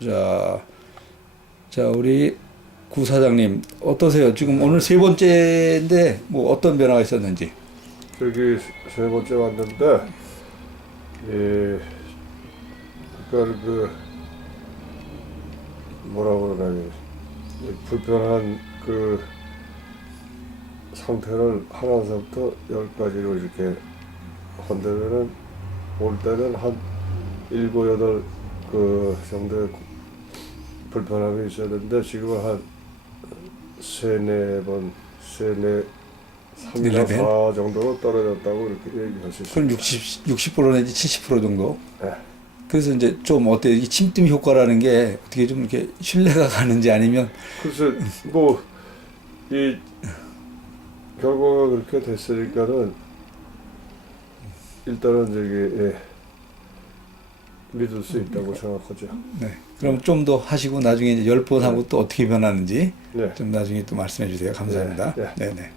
자, 우리 구 사장님 어떠세요? 지금 오늘 세 번째인데 뭐 어떤 변화가 있었는지. 여기 세 번째 왔는데, 예, 그러니까 뭐라고 그러나, 불편한 상태를 하나서부터 10까지로 이렇게 한다면은, 올 때는 한 7, 8 정도의 불편함이 있었는데, 지금은 한 3, 4번, 3, 4 정도로 떨어졌다고 이렇게 얘기할 수 그럼 있습니다. 60% 내지 70% 정도? 네. 그래서 이제 좀 어때요? 이 침뜸 효과라는 게 어떻게 좀 이렇게 신뢰가 가는지 아니면 글쎄, 이 결과가 그렇게 됐으니까는 일단은 믿을 수 있다고 생각하죠. 네. 그럼 좀 더 하시고 나중에 이제 10번 하고 또 어떻게 변하는지 네. 좀 나중에 또 말씀해 주세요. 감사합니다. 네. 네, 네.